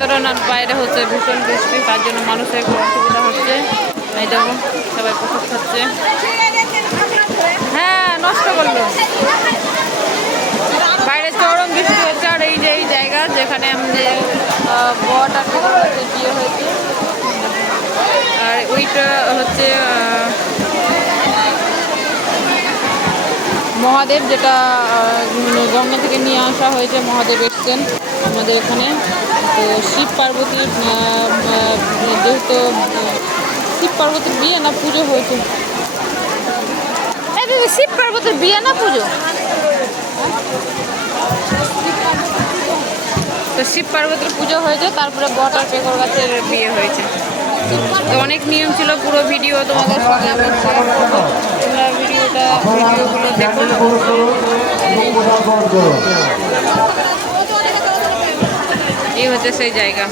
করোনার বাইরে হচ্ছে ভীষণ বৃষ্টি, তার জন্য মানুষের একটু অসুবিধা হচ্ছে। এই দেখো, সবাই প্রসাদ খাচ্ছে হ্যাঁ নষ্ট করল। বাইরে চরম বৃষ্টি হচ্ছে, আর এই যে এই জায়গা যেখানে আমাদের বট আর বিয়ে হয়েছে। আর ওইটা হচ্ছে মহাদেব যেটা আহ, গঙ্গা থেকে নিয়ে আসা হয়েছে মহাদেব এসছেন আমাদের এখানে। তো শিব পার্বতীর যেহেতু শিব পার্বতীর বিয়ে না পুজো হয়েছে। শিব পার্বতীর বিয়ে না পুজো? তো শিব পার্বতীর পুজো হয়েছে তারপরে বট আর পেকর গাছের বিয়ে হয়েছে। তো অনেক নিয়ম ছিল পুরো ভিডিও তোমাদের সঙ্গে আমি শেয়ার করব। এই হচ্ছে সেই জায়গা।